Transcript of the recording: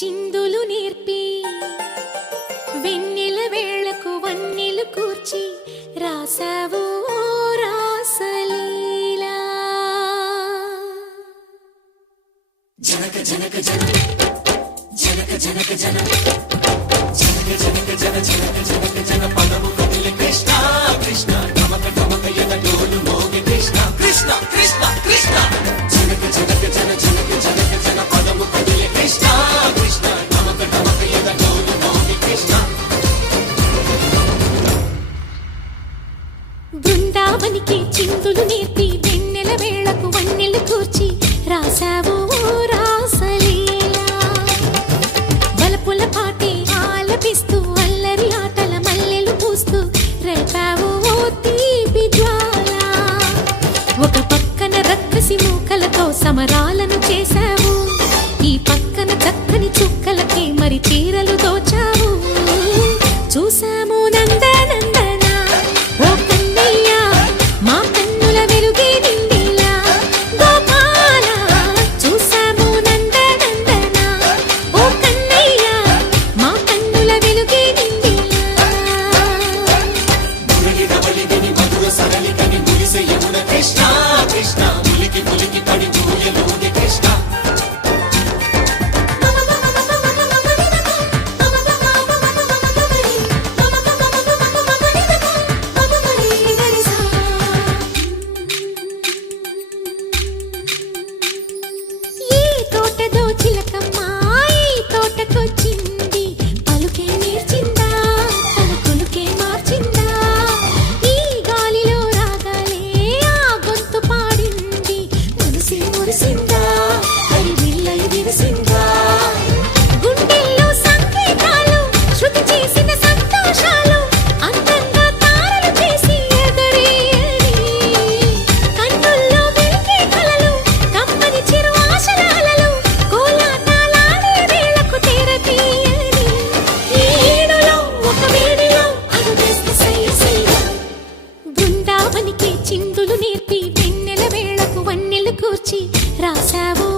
చిందులు నేర్పి వెన్నెల వేళకు వన్నెలు కూర్చి రాసావు రాసలీలా. జనక జనక జన జనక జనక జన జనక జనక జన జనక జనక జన పదము కదిలి కృష్ణ కృష్ణ నమక నమక యద డోలు మోగి కృష్ణ కృష్ణ కృష్ణ కృష్ణ జనక జనక జన జనక జనక జన పదము కదిలి కృష్ణ కృష్ణ నమక నమక యద డోలు మోగి కృష్ణ. బృందావనికి చిందులు నేర్పి వెన్నెల వేళకు వన్నెలు కూర్చి రాసావు రాసలీలా. బలపుల పాటే ఆలపిస్తూ అల్లరి ఆటల మల్లెలు పూస్తూ రేపావు తీపి జ్వాల. ఒక పక్కన రక్కసి మూకలతో సమరాలను చేశావు, ఈ పక్కన చక్కని చుక్కలకి మరి చీరలు దోచావు. చూసాము నందనందన ఓ కన్నయ్య మా కన్నుల వెలుగే నిండిలా. గోపాల చూసాము నందనందన ఓ కన్నయ్య మా కన్నుల వెలుగే నిండిలా. మురళి రవళిని మధుర సరళికని మురిసే యమున కృష్ణ కృష్ణ ములికి ములికి పడి ఊయలోని కృష్ణ. చిందులు నేర్పి వెన్నెల వేళకు వన్నెలు కూర్చి రాసావు